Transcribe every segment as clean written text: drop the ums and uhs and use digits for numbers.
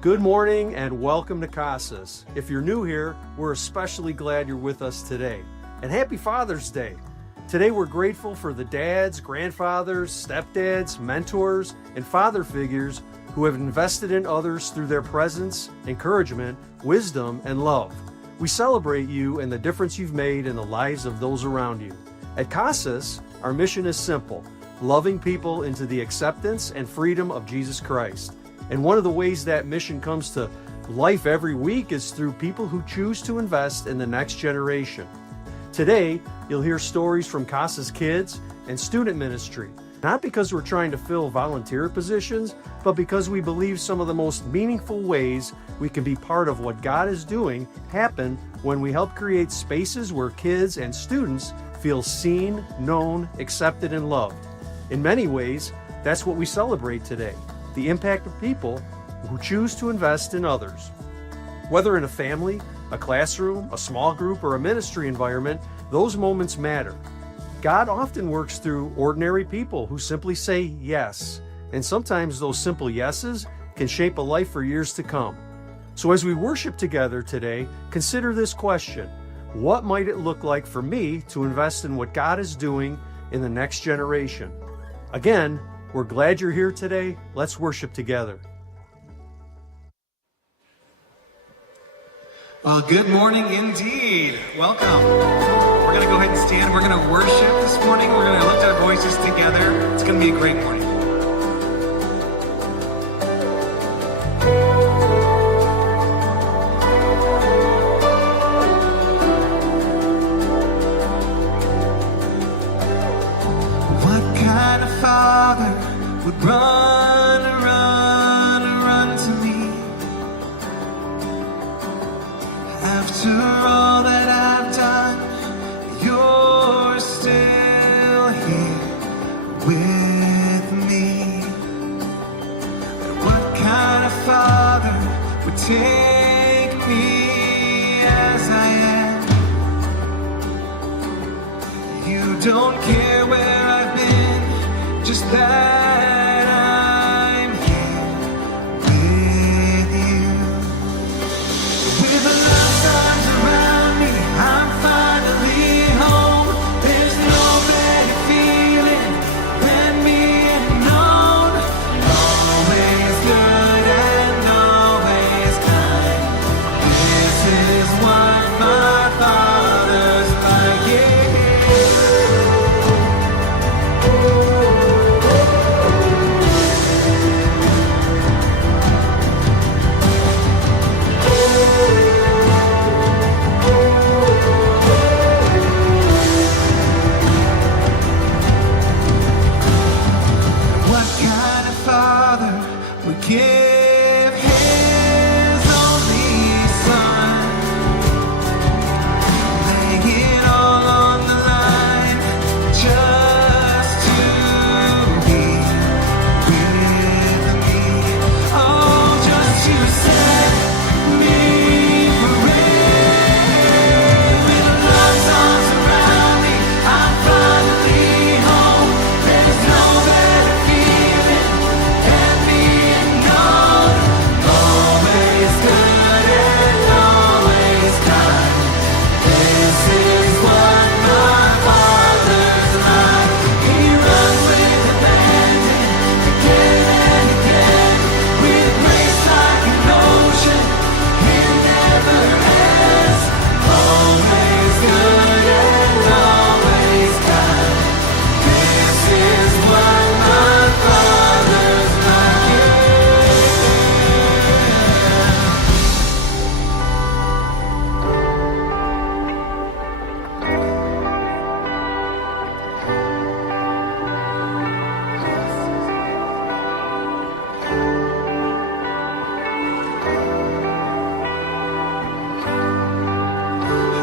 Good morning and welcome to Casas. If you're new here, we're especially glad you're with us today. And happy Father's Day. Today we're grateful for the dads, grandfathers, stepdads, mentors, and father figures who have invested in others through their presence, encouragement, wisdom, and love. We celebrate you and the difference you've made in the lives of those around you. At Casas, our mission is simple: loving people into the acceptance and freedom of Jesus Christ. And one of the ways that mission comes to life every week is through people who choose to invest in the next generation. Today, you'll hear stories from Casas kids and student ministry, not because we're trying to fill volunteer positions, but because we believe some of the most meaningful ways we can be part of what God is doing happen when we help create spaces where kids and students feel seen, known, accepted, and loved. In many ways, that's what we celebrate today: the impact of people who choose to invest in others. Whether in a family, a classroom, a small group, or a ministry environment, those moments matter. God often works through ordinary people who simply say yes, and sometimes those simple yeses can shape a life for years to come. So as we worship together today, consider this question: what might it look like for me to invest in what God is doing in the next generation? Again, we're glad you're here today. Let's worship together. Well, good morning indeed. Welcome. We're going to go ahead and stand. We're going to worship this morning. We're going to lift our voices together. It's going to be a great morning. What kind of father would run to me after all that I've done? You're still here with me. And what kind of father would take me as I am? You don't care where I've been, just that I'm here with you. With a love's arms around me, I'm finally home. There's no better feeling than being known. Always good and always kind. This is what my Father's like. What kind of father would give his only son, laying it all on the line just to be with me? Oh, just to set me free. With love's arms around me, I'm finally home. There's no better feeling than being known. Always good and always kind. This is what my Father's like. He runs with abandon again and again, with grace like an ocean. He never ends. Always good and always kind. This is what my Father's like.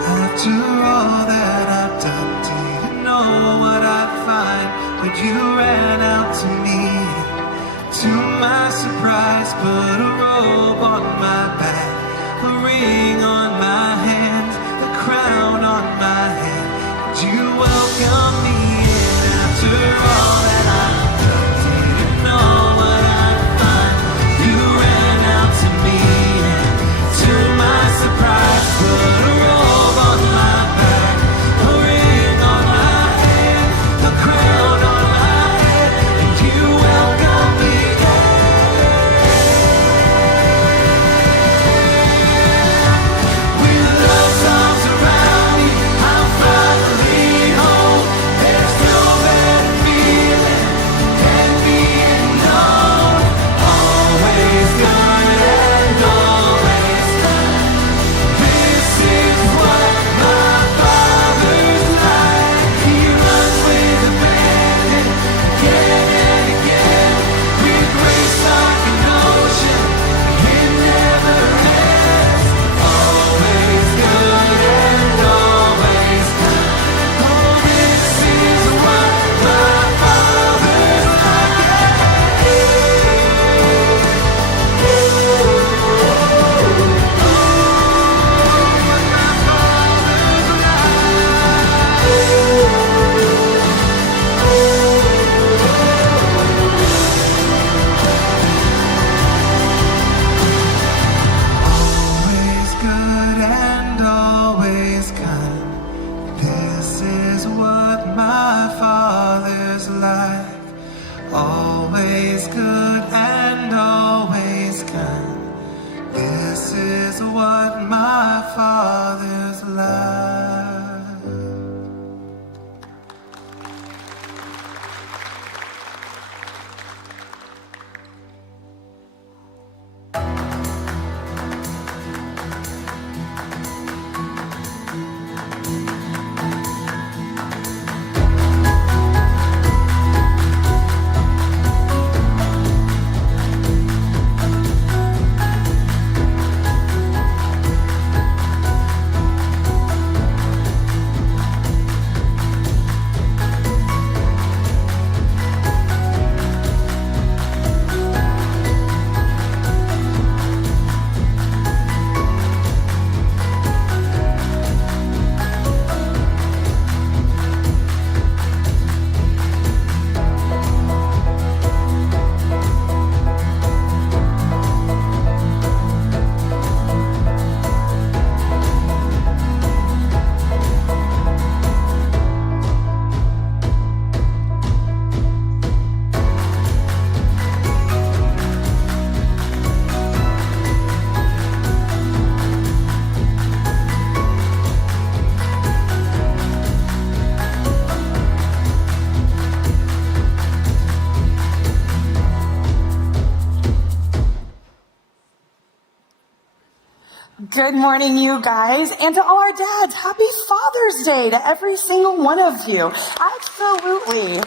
After all that I've done, didn't know what I'd find, but you ran out to me. To my surprise, put a robe on my back, a ring on my hand, a crown on my head, and you welcomed me in. After all that I've done, didn't know what I'd find, you ran out to me. always good and always kind. This is what my Father's like. Good morning, you guys, and to all our dads, happy Father's Day to every single one of you. Absolutely.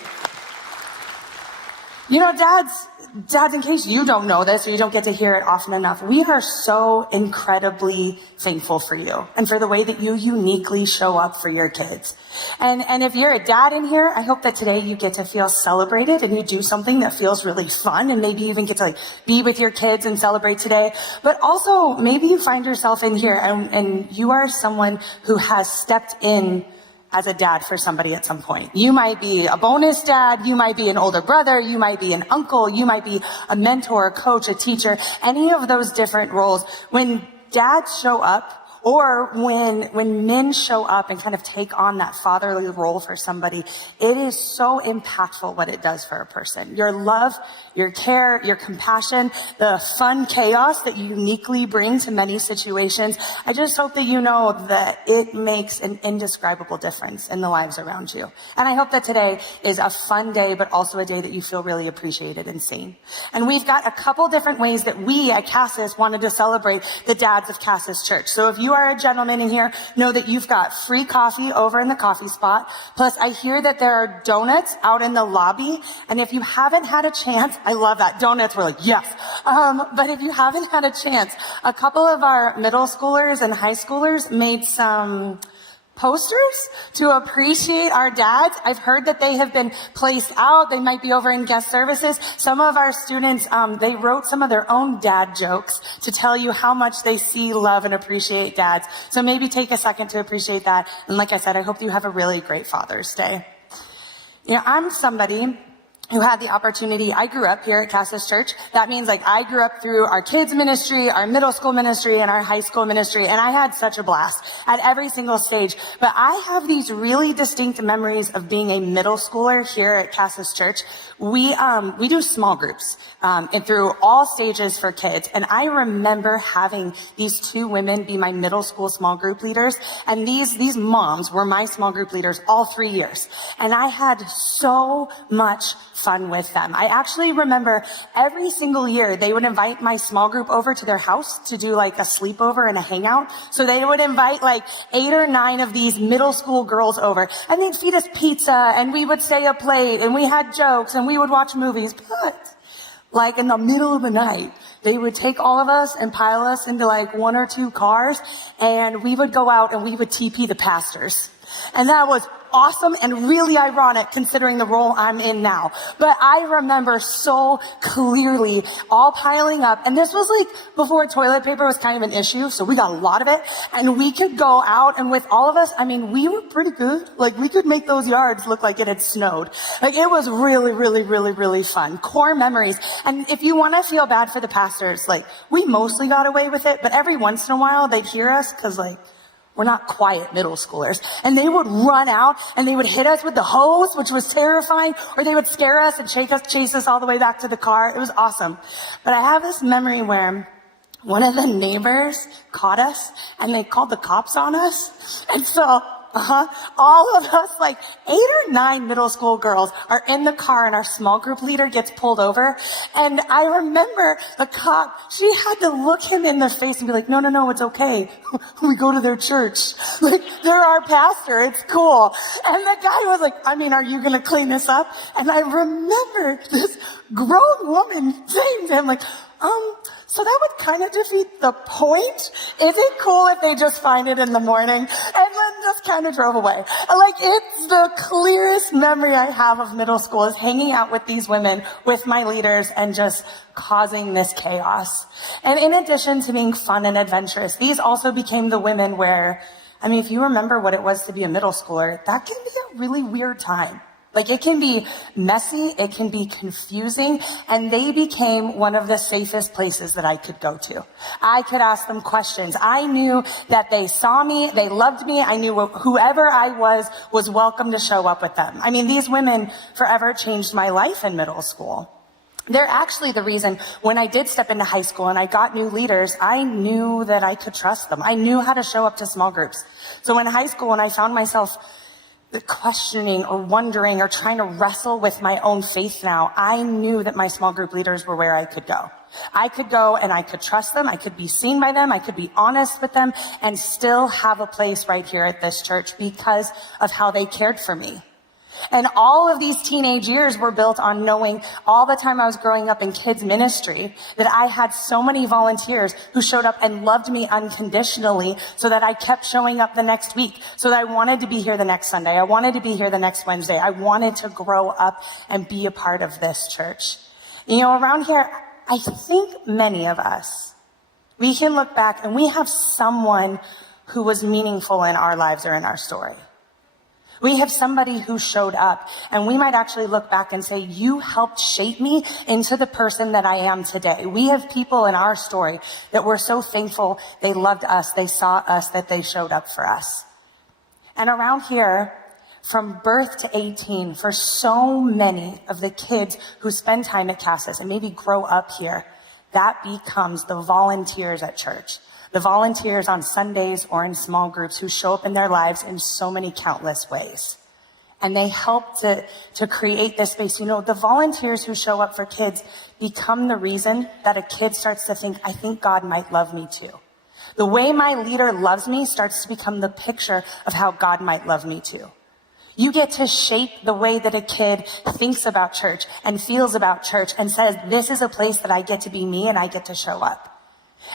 You know, dads, in case you don't know this or you don't get to hear it often enough, we are so incredibly thankful for you and for the way that you uniquely show up for your kids. And if you're a dad in here, I hope that today you get to feel celebrated and you do something that feels really fun and maybe even get to be with your kids and celebrate today. But also maybe you find yourself in here and you are someone who has stepped in as a dad for somebody at some point. You might be a bonus dad, you might be an older brother, you might be an uncle, you might be a mentor, a coach, a teacher, any of those different roles. When dads show up, or when men show up and kind of take on that fatherly role for somebody, it is so impactful what it does for a person. Your love, your care, your compassion, the fun chaos that you uniquely bring to many situations. I just hope that you know that it makes an indescribable difference in the lives around you. And I hope that today is a fun day, but also a day that you feel really appreciated and seen. And we've got a couple different ways that we at Casas wanted to celebrate the dads of Casas Church. So if you are a gentleman in here, know that you've got free coffee over in the coffee spot. Plus, I hear that there are donuts out in the lobby. And if you haven't had a chance, I love that. Donuts, we're like, yes. But if you haven't had a chance, a couple of our middle schoolers and high schoolers made some posters to appreciate our dads. I've heard that they have been placed out. They might be over in guest services. Some of our students, they wrote some of their own dad jokes to tell you how much they see, love, and appreciate dads. So maybe take a second to appreciate that. And like I said, I hope you have a really great Father's Day. You know, I'm somebody who had the opportunity. I grew up here at Casas Church. That means I grew up through our kids ministry, our middle school ministry, and our high school ministry. And I had such a blast at every single stage. But I have these really distinct memories of being a middle schooler here at Casas Church. We do small groups, and through all stages for kids. And I remember having these two women be my middle school small group leaders. And these moms were my small group leaders all 3 years. And I had so much fun with them. I actually remember every single year they would invite my small group over to their house to do a sleepover and a hangout. So they would invite 8 or 9 of these middle school girls over and they'd feed us pizza and we would stay up late and we had jokes and we would watch movies. But in the middle of the night, they would take all of us and pile us into 1 or 2 cars and we would go out and we would TP the pastors. And that was awesome and really ironic considering the role I'm in now. But I remember so clearly all piling up. And this was before toilet paper was kind of an issue. So we got a lot of it and we could go out and with all of us, we were pretty good. We could make those yards look like it had snowed. It was really, really, really, really fun. Core memories. And if you want to feel bad for the pastors, we mostly got away with it, but every once in a while they'd hear us because We're not quiet middle schoolers. And they would run out and they would hit us with the hose, which was terrifying, or they would scare us and chase us all the way back to the car. It was awesome. But I have this memory where one of the neighbors caught us and they called the cops on us. And so all of us, like 8 or 9 middle school girls, are in the car and our small group leader gets pulled over. And I remember the cop, she had to look him in the face and be like, no, it's okay. We go to their church. Like, they're our pastor. It's cool. And the guy was like, I mean, are you going to clean this up? And I remember this grown woman saying to him, like, so that would kind of defeat the point. Is it cool if they just find it in the morning? And then just kind of drove away. Like, it's the clearest memory I have of middle school is hanging out with these women, with my leaders, and just causing this chaos. And in addition to being fun and adventurous, these also became the women where, I mean, if you remember what it was to be a middle schooler, that can be a really weird time. Like, it can be messy, it can be confusing, and they became one of the safest places that I could go to. I could ask them questions. I knew that they saw me, they loved me. I knew whoever I was welcome to show up with them. I mean, these women forever changed my life in middle school. They're actually the reason when I did step into high school and I got new leaders, I knew that I could trust them. I knew how to show up to small groups. So in high school, when I found myself questioning or wondering or trying to wrestle with my own faith now, I knew that my small group leaders were where I could go. I could go and I could trust them. I could be seen by them. I could be honest with them and still have a place right here at this church because of how they cared for me. And all of these teenage years were built on knowing all the time I was growing up in kids ministry that I had so many volunteers who showed up and loved me unconditionally so that I kept showing up the next week, so that I wanted to be here the next Sunday. I wanted to be here the next Wednesday. I wanted to grow up and be a part of this church. You know, around here, I think many of us, we can look back and we have someone who was meaningful in our lives or in our story. We have somebody who showed up, and we might actually look back and say, you helped shape me into the person that I am today. We have people in our story that we're so thankful they loved us, they saw us, that they showed up for us. And around here, from birth to 18, for so many of the kids who spend time at Casas and maybe grow up here, that becomes the volunteers at church. The volunteers on Sundays or in small groups who show up in their lives in so many countless ways. And they help to create this space. You know, the volunteers who show up for kids become the reason that a kid starts to think, I think God might love me too. The way my leader loves me starts to become the picture of how God might love me too. You get to shape the way that a kid thinks about church and feels about church and says, this is a place that I get to be me and I get to show up.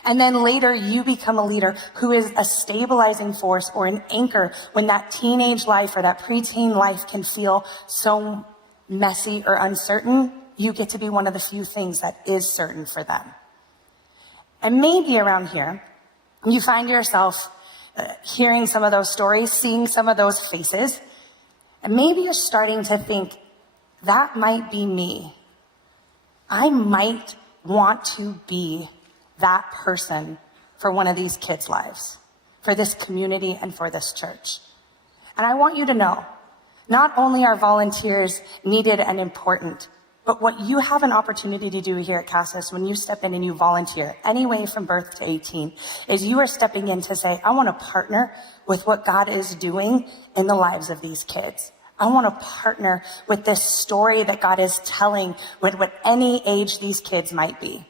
And then later you become a leader who is a stabilizing force or an anchor when that teenage life or that preteen life can feel so messy or uncertain. You get to be one of the few things that is certain for them. And maybe around here, you find yourself hearing some of those stories, seeing some of those faces, and maybe you're starting to think, that might be me. I might want to be that person for one of these kids' lives, for this community and for this church. And I want you to know, not only are volunteers needed and important, but what you have an opportunity to do here at Casas when you step in and you volunteer, any way from birth to 18, is you are stepping in to say, I want to partner with what God is doing in the lives of these kids. I want to partner with this story that God is telling with what any age these kids might be.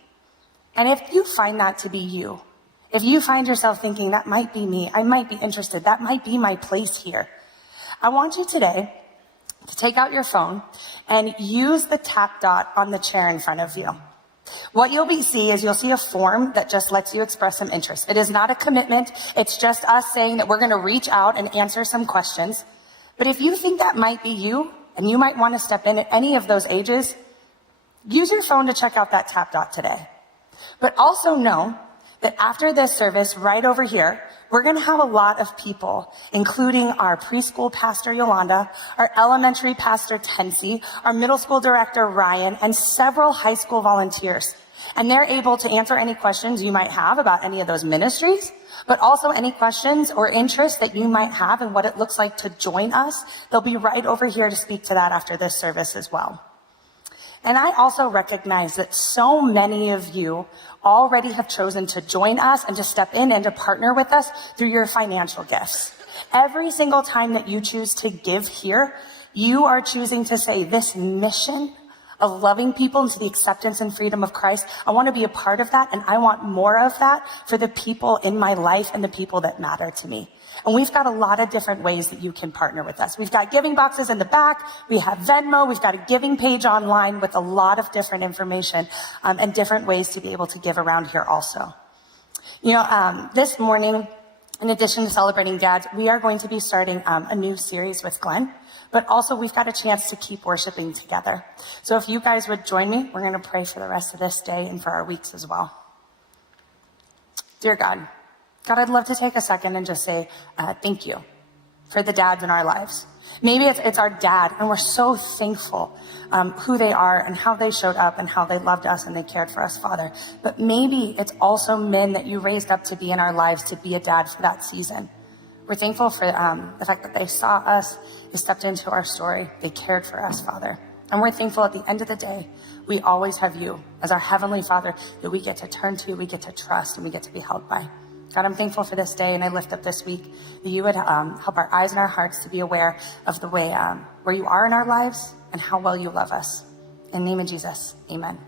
And if you find that to be you, if you find yourself thinking, that might be me, I might be interested, that might be my place here, I want you today to take out your phone and use the tap dot on the chair in front of you. What you'll see is you'll see a form that just lets you express some interest. It is not a commitment. It's just us saying that we're going to reach out and answer some questions. But if you think that might be you, and you might want to step in at any of those ages, use your phone to check out that tap dot today. But also know that after this service, right over here, we're going to have a lot of people, including our preschool pastor, Yolanda, our elementary pastor, Tensi, our middle school director, Ryan, and several high school volunteers. And they're able to answer any questions you might have about any of those ministries But also any questions or interests that you might have in what it looks like to join us, they'll be right over here to speak to that after this service as well. And I also recognize that so many of you already have chosen to join us and to step in and to partner with us through your financial gifts. Every single time that you choose to give here, you are choosing to say, this mission of loving people into the acceptance and freedom of Christ, I want to be a part of that, and I want more of that for the people in my life and the people that matter to me. And we've got a lot of different ways that you can partner with us. We've got giving boxes in the back. We have Venmo. We've got a giving page online with a lot of different information and different ways to be able to give around here also. This morning, in addition to celebrating dads, we are going to be starting a new series with Glenn, but also we've got a chance to keep worshiping together. So if you guys would join me, we're going to pray for the rest of this day and for our weeks as well. Dear God, I'd love to take a second and just say thank you for the dads in our lives. Maybe it's our dad, and we're so thankful who they are and how they showed up and how they loved us and they cared for us, Father. But maybe it's also men that you raised up to be in our lives, to be a dad for that season. We're thankful for the fact that they saw us, they stepped into our story, they cared for us, Father. And we're thankful at the end of the day, we always have you as our Heavenly Father that we get to turn to, we get to trust, and we get to be held by. God, I'm thankful for this day, and I lift up this week that you would help our eyes and our hearts to be aware of the way where you are in our lives and how well you love us. In the name of Jesus, amen.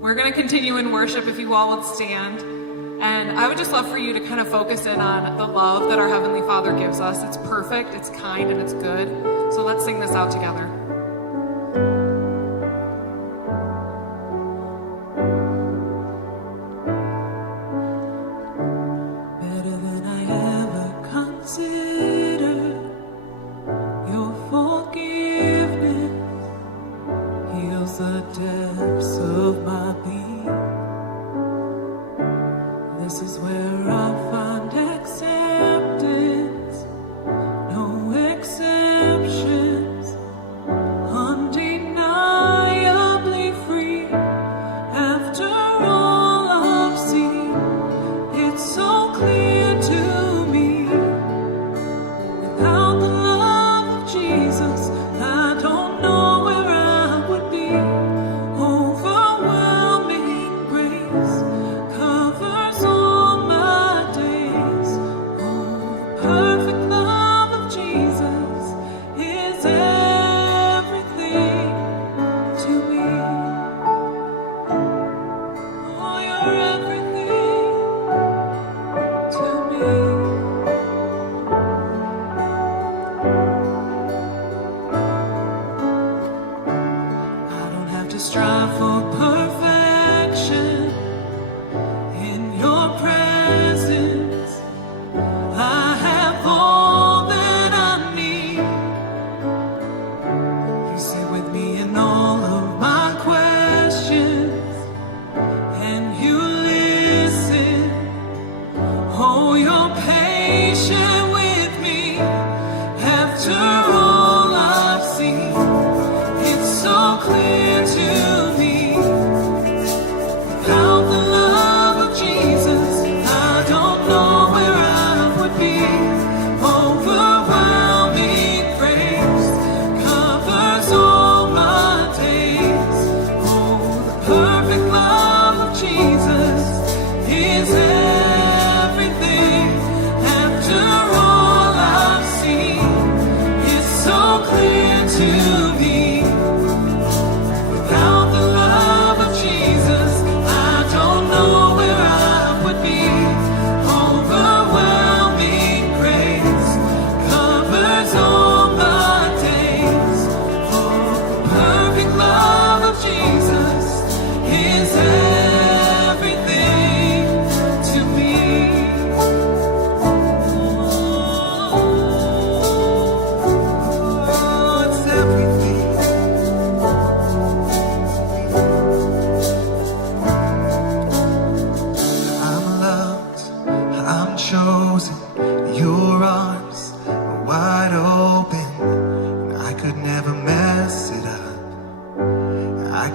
We're going to continue in worship if you all would stand. And I would just love for you to kind of focus in on the love that our Heavenly Father gives us. It's perfect, it's kind, and it's good. So let's sing this out together.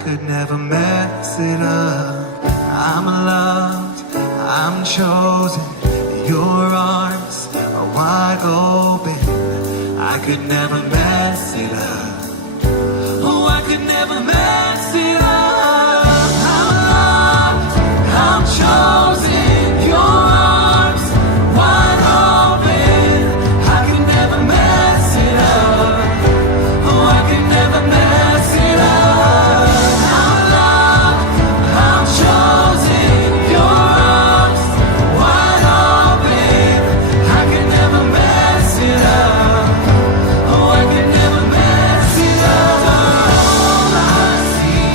could never mess it up. I'm loved, I'm chosen. Your arms are wide open. I could never mess it up. Oh, I could never mess it up. I'm loved, I'm chosen. Your arms wide open. I could never mess it up. Oh, I could never mess it up. I'm loved, I'm chosen. Your arms wide open. I could never mess it up. Oh, I could never mess it up. All I see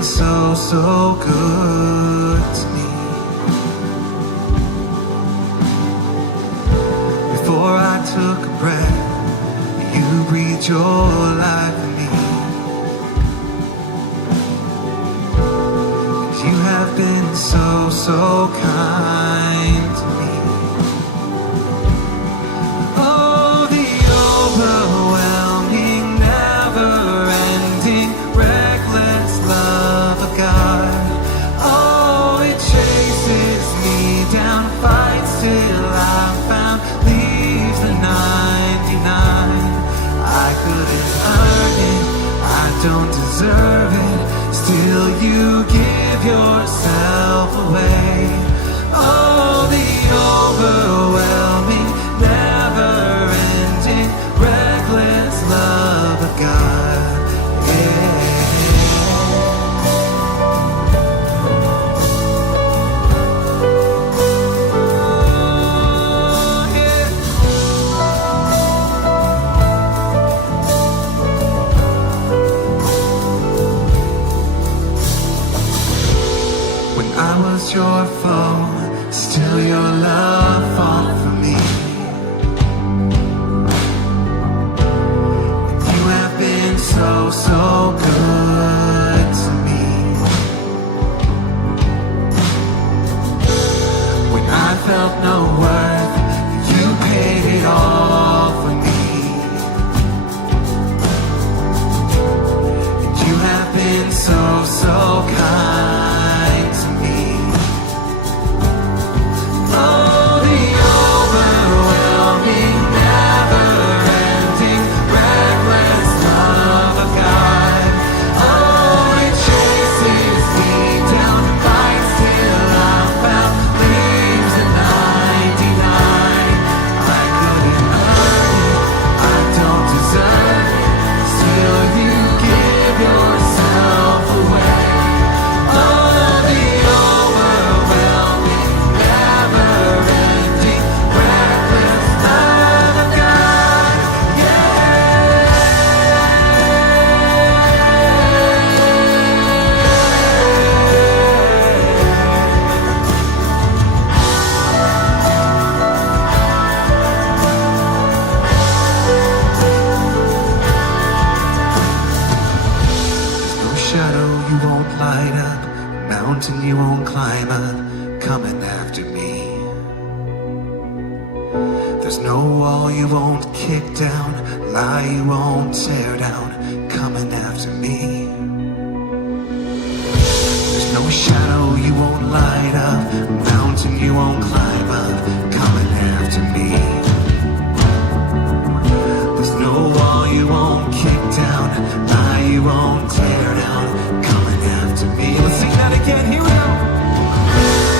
been so, so good to me. Before I took a breath, you breathed your life in me. And you have been so, so kind to me. Oh, the overwhelming, never-ending, reckless love of God. Oh, it chases me down, fights till I'm found, leaves the 99. I couldn't earn it, I don't deserve it, still you give yourself away. Oh, the overwhelming, never-ending, reckless love of God. Yeah. Your foe, still your love fought for me. You have been so, so good to me. When I felt no worth, you paid it all for me. And you have been so, so kind to me. Oh, the overwhelming, never-ending, reckless love of God. Oh, it chases me down, fights till I'm found, leaves the 99. I couldn't earn it, I don't deserve it, still you give yourself away. Oh, the overwhelming, never-ending, reckless love of God. There's no shadow you won't light up, mountain you won't climb up, coming after me. There's no wall you won't kick down, lie you won't tear down, coming after me. There's no shadow you won't light up, mountain you won't climb up, coming after me. There's no wall you won't kick down, lie you won't tear down, coming after me. Let's sing that again, here we go.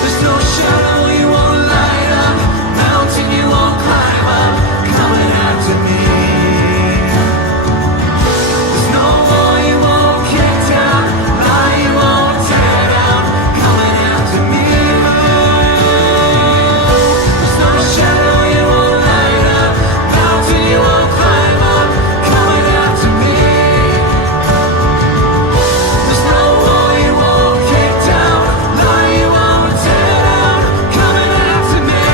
There's no shadow you won't light up, mountain you won't climb up, coming after me. There's no wall you won't kick down, lie you won't tear down, coming after me. There's no shadow you won't light up, mountain you won't climb up, coming after me. There's no wall you won't kick down, lie you won't tear down, coming after me.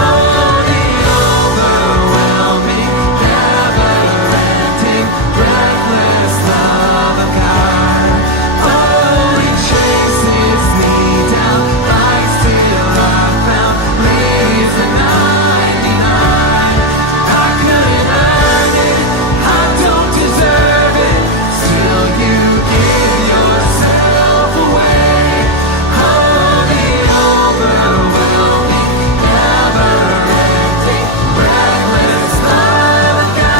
Oh, the overwhelming, never-ending, reckless love of God. Oh, it chases me down, fights till I'm found, leaves the 99. I couldn't earn it, I don't deserve it, still you give yourself away. Oh, the overwhelming, never-ending, reckless love of God.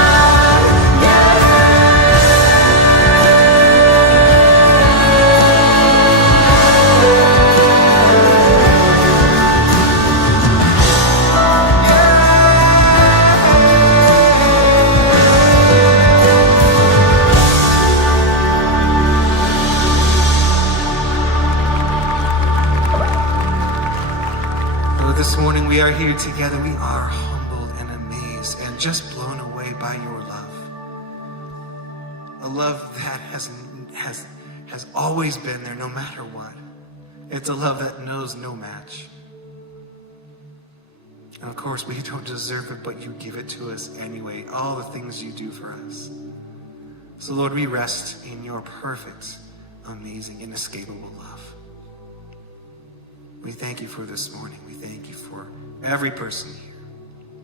Lord, this morning we are here together. We are humbled and amazed and just blown away by your love. A love that has has always been there no matter what. It's a love that knows no match. And of course, we don't deserve it, but you give it to us anyway, all the things you do for us. So Lord, we rest in your perfect, amazing, inescapable love. We thank you for this morning. We thank you for every person here.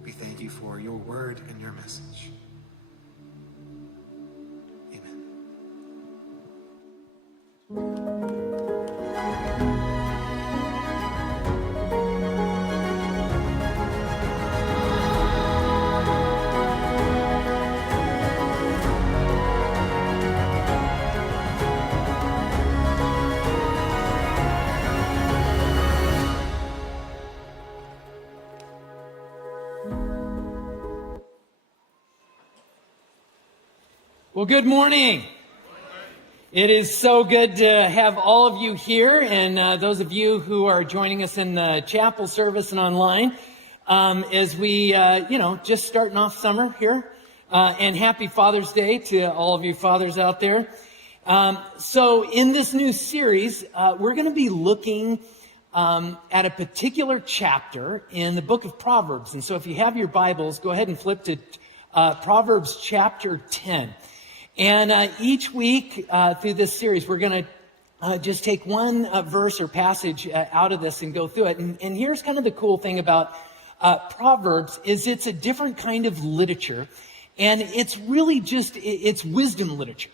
We thank you for your word and your message. Amen. Well, good morning. It is so good to have all of you here, and those of you who are joining us in the chapel service and online, as we, just starting off summer here. And happy Father's Day to all of you fathers out there. So in this new series, we're going to be looking at a particular chapter in the book of Proverbs. And so if you have your Bibles, go ahead and flip to Proverbs chapter 10. And each week through this series, we're going to just take one verse or passage out of this and go through it. And here's kind of the cool thing about Proverbs is it's a different kind of literature. And it's really just, it's wisdom literature.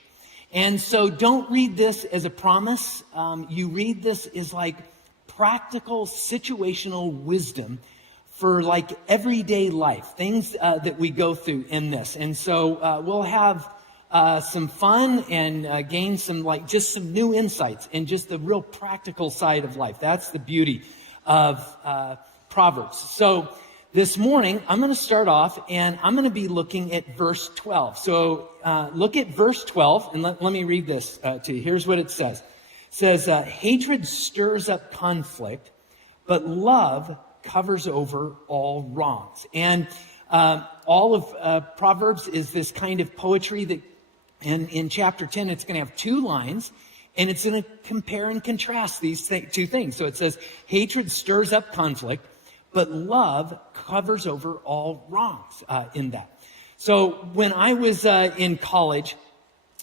And so don't read this as a promise. You read this as like practical, situational wisdom for like everyday life, things that we go through in this. And so we'll have some fun and gain some just some new insights in just the real practical side of life. That's the beauty of Proverbs. So this morning, I'm going to start off and I'm going to be looking at verse 12. So look at verse 12 and let me read this to you. Here's what it says. It says, hatred stirs up conflict, but love covers over all wrongs. And all of Proverbs is this kind of poetry that in chapter 10, it's going to have two lines, and it's going to compare and contrast these two things. So it says, hatred stirs up conflict, but love covers over all wrongs in that. So when I was in college,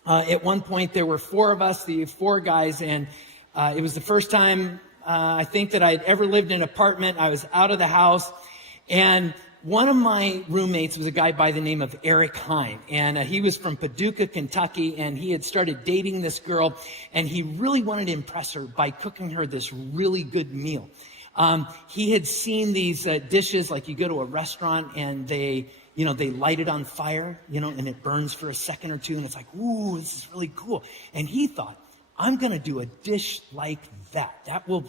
at one point there were four of us, the four guys, and it was the first time I think that I'd ever lived in an apartment. I was out of the house, and one of my roommates was a guy by the name of Eric Hine, and he was from Paducah, Kentucky, and he had started dating this girl, and he really wanted to impress her by cooking her this really good meal. He had seen these dishes, like you go to a restaurant and they light it on fire, and it burns for a second or two, and it's like, ooh, this is really cool. And he thought, I'm going to do a dish like that. That will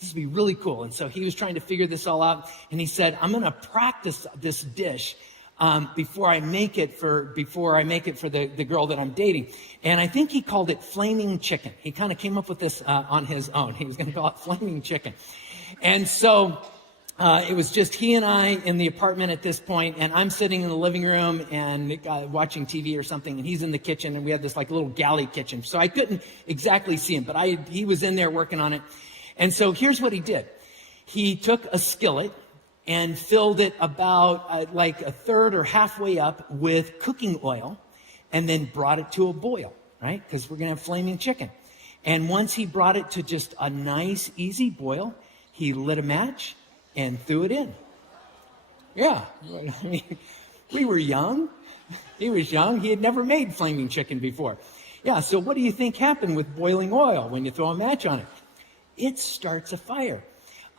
this will be really cool. And so he was trying to figure this all out. And he said, I'm going to practice this dish before I make it for the girl that I'm dating. And I think he called it flaming chicken. He kind of came up with this on his own. He was going to call it flaming chicken. And so it was just he and I in the apartment at this point, and I'm sitting in the living room and watching TV or something, and he's in the kitchen, and we had this little galley kitchen. So I couldn't exactly see him, but he was in there working on it. And so here's what he did. He took a skillet and filled it about a third or halfway up with cooking oil, and then brought it to a boil, right? Because we're going to have flaming chicken. And once he brought it to just a nice, easy boil, he lit a match and threw it in. Yeah, I mean, we were young. He was young. He had never made flaming chicken before. Yeah, so what do you think happened with boiling oil when you throw a match on it? It starts a fire.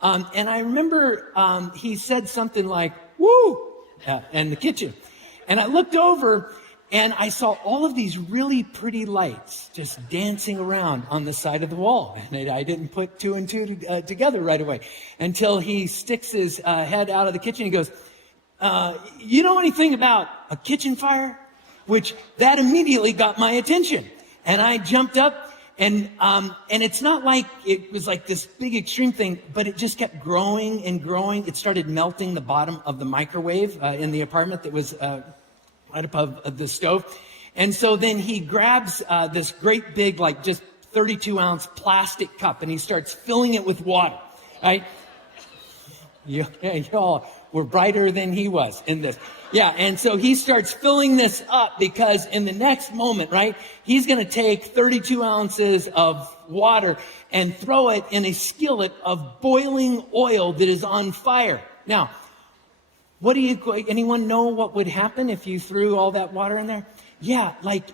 And I remember he said something like, woo, in the kitchen. And I looked over and I saw all of these really pretty lights just dancing around on the side of the wall. And I didn't put two and two together right away until he sticks his head out of the kitchen. He goes, you know anything about a kitchen fire? Which that immediately got my attention. And I jumped up. And it's not like it was like this big extreme thing, but it just kept growing and growing. It started melting the bottom of the microwave in the apartment that was right above the stove. And so then he grabs this great big, just 32-ounce plastic cup and he starts filling it with water, right? Y'all were brighter than he was in this. Yeah, and so he starts filling this up because in the next moment, right, he's going to take 32 ounces of water and throw it in a skillet of boiling oil that is on fire. Now, anyone know what would happen if you threw all that water in there? Yeah, like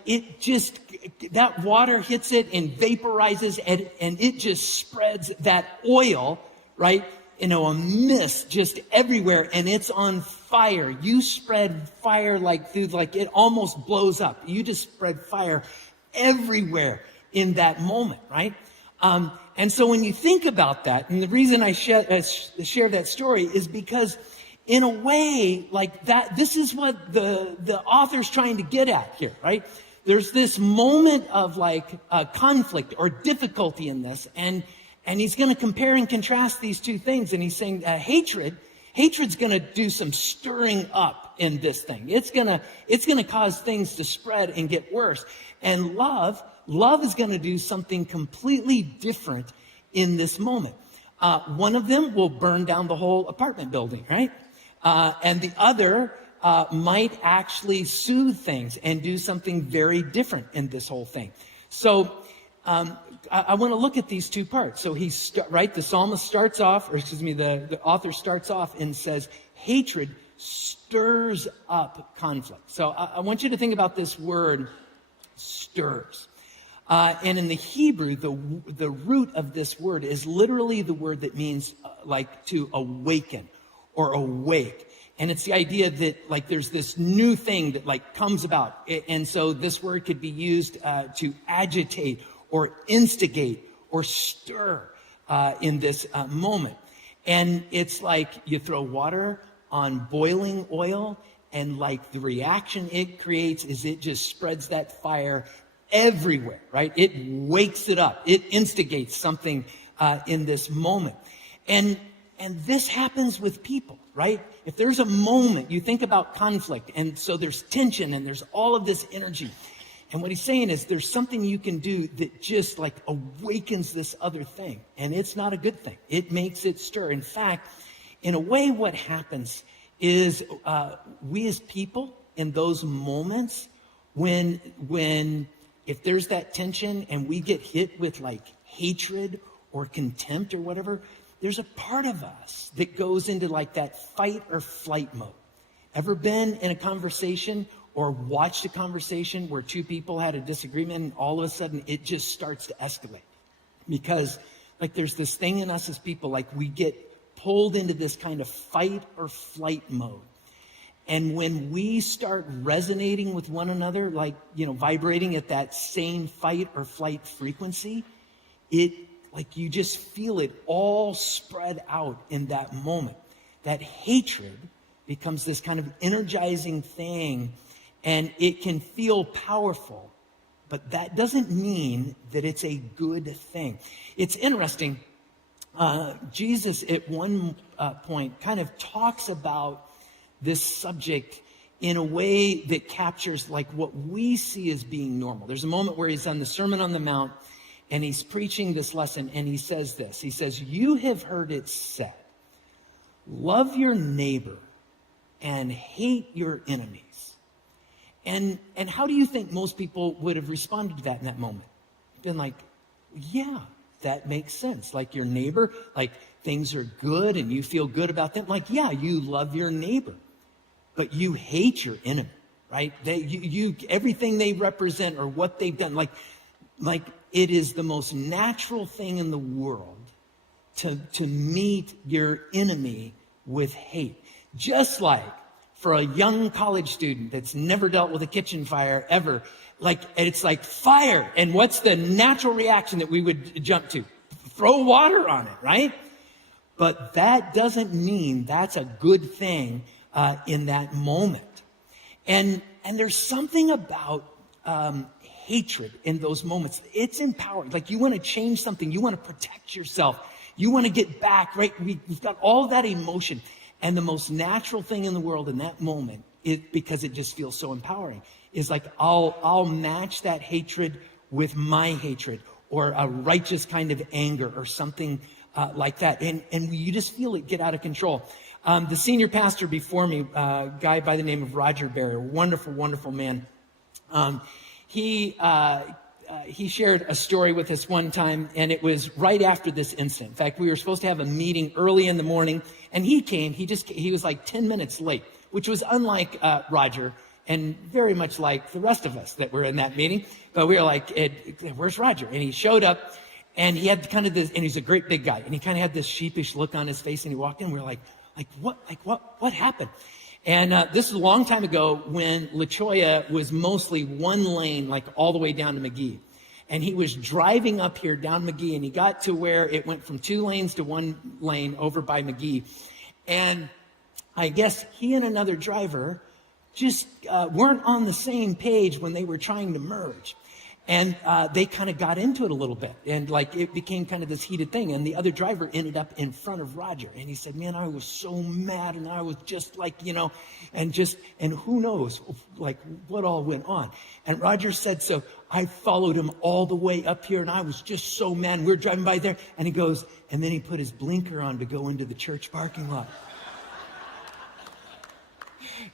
that water hits it and vaporizes and it just spreads that oil, right? A mist just everywhere, and it's on fire. You spread fire like it almost blows up. You just spread fire everywhere in that moment, right? And so when you think about that, and the reason I share that story is because in a way like that, this is what the author's trying to get at here, right? There's this moment of conflict or difficulty in this, and he's going to compare and contrast these two things. And he's saying hatred's going to do some stirring up in this thing. It's going to cause things to spread and get worse. And love is going to do something completely different in this moment. One of them will burn down the whole apartment building, right? And the other might actually soothe things and do something very different in this whole thing. So I want to look at these two parts. So the psalmist starts off, the author starts off and says, hatred stirs up conflict. So I want you to think about this word, stirs. And in the Hebrew, the root of this word is literally the word that means to awaken or awake. And it's the idea that there's this new thing that comes about. And so this word could be used to agitate or instigate or stir in this moment. And it's like you throw water on boiling oil, and the reaction it creates is it just spreads that fire everywhere, right? It wakes it up. It instigates something in this moment. And this happens with people, right? If there's a moment, you think about conflict, and so there's tension and there's all of this energy. And what he's saying is there's something you can do that just awakens this other thing. And it's not a good thing. It makes it stir. In fact, in a way, what happens is we as people in those moments when if there's that tension and we get hit with hatred or contempt or whatever, there's a part of us that goes into that fight or flight mode. Ever been in a conversation or watched a conversation where two people had a disagreement and all of a sudden it just starts to escalate? Because there's this thing in us as people, we get pulled into this kind of fight or flight mode. And when we start resonating with one another, vibrating at that same fight or flight frequency, you just feel it all spread out in that moment. That hatred becomes this kind of energizing thing, and it can feel powerful, but that doesn't mean that it's a good thing. It's interesting. Jesus at one point kind of talks about this subject in a way that captures what we see as being normal. There's a moment where he's on the Sermon on the Mount and he's preaching this lesson, and he says this. He says, "You have heard it said, love your neighbor and hate your enemies." And how do you think most people would have responded to that in that moment? Been yeah, that makes sense. Your neighbor, things are good and you feel good about them. Yeah, you love your neighbor, but you hate your enemy, right? You everything they represent or what they've done, it is the most natural thing in the world to meet your enemy with hate. Just for a young college student that's never dealt with a kitchen fire ever, it's fire. And what's the natural reaction that we would jump to? Throw water on it, right? But that doesn't mean that's a good thing in that moment. And there's something about hatred in those moments. It's empowering. You want to change something. You want to protect yourself. You want to get back, right? We've got all that emotion. And the most natural thing in the world in that moment, because it just feels so empowering, is I'll match that hatred with my hatred, or a righteous kind of anger or something like that. And you just feel it get out of control. The senior pastor before me, a guy by the name of Roger Barrier, wonderful, wonderful man. He shared a story with us one time, and it was right after this incident. In fact, we were supposed to have a meeting early in the morning, and he came. He was like 10 minutes late, which was unlike Roger, and very much like the rest of us that were in that meeting. But we were like, where's Roger? And he showed up, and he had kind of this, and he's a great big guy, and he kind of had this sheepish look on his face, and he walked in. We were like, what happened? And this is a long time ago when La Cholla was mostly one lane, like all the way down to McGee. And he was driving up here down McGee, and he got to where it went from 2 lanes to 1 lane over by McGee. And I guess he and another driver just weren't on the same page when they were trying to merge. And they kind of got into it a little bit, and like it became kind of this heated thing. And the other driver ended up in front of Roger, and he said, "Man, I was so mad, and I was just like, and who knows, like what all went on." And Roger said, "So I followed him all the way up here, and I was just so mad. And we were driving by there, and he goes, and then he put his blinker on to go into the church parking lot."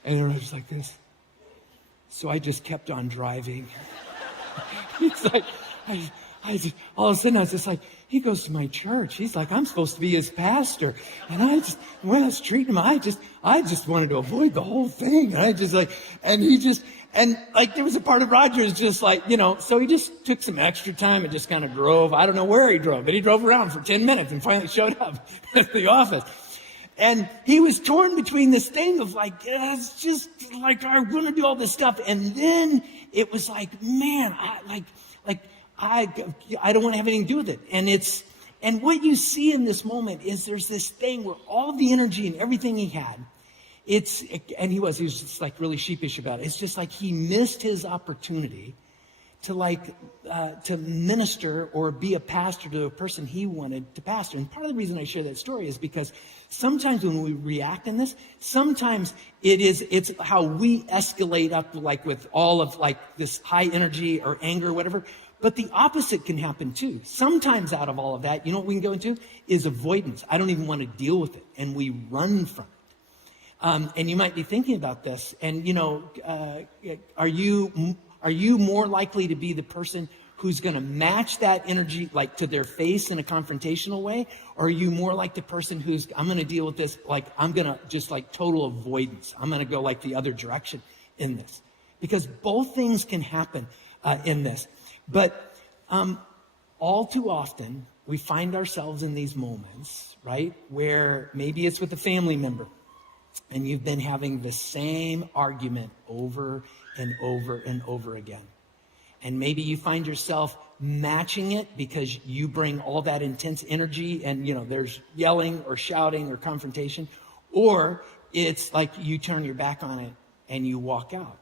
And I was like this. So I just kept on driving. He's like, all of a sudden I was just like, he goes to my church. He's like, I'm supposed to be his pastor. And I was treating him, I just wanted to avoid the whole thing. And there was a part of Roger's just like, so he just took some extra time and just kind of drove. I don't know where he drove, but he drove around for 10 minutes and finally showed up at the office. And he was torn between this thing of like, yeah, it's just like, I want to do all this stuff. And then it was like, man, I don't want to have anything to do with it. And what you see in this moment is there's this thing where all the energy and everything he had, he was just like really sheepish about it. It's just like he missed his opportunity to minister or be a pastor to a person he wanted to pastor. And part of the reason I share that story is because sometimes when we react in this, sometimes it's how we escalate up like with all of like this high energy or anger or whatever. But the opposite can happen too. Sometimes out of all of that, you know what we can go into? Is avoidance. I don't even want to deal with it. And we run from it. And you might be thinking about this. And, are you more likely to be the person who's going to match that energy like to their face in a confrontational way? Or are you more like the person who's, I'm going to deal with this, like I'm going to just like total avoidance. I'm going to go like the other direction in this. Because both things can happen in this. But all too often, we find ourselves in these moments, right, where maybe it's with a family member, and you've been having the same argument over and over and over again. And maybe you find yourself matching it because you bring all that intense energy and, there's yelling or shouting or confrontation. Or it's like you turn your back on it and you walk out.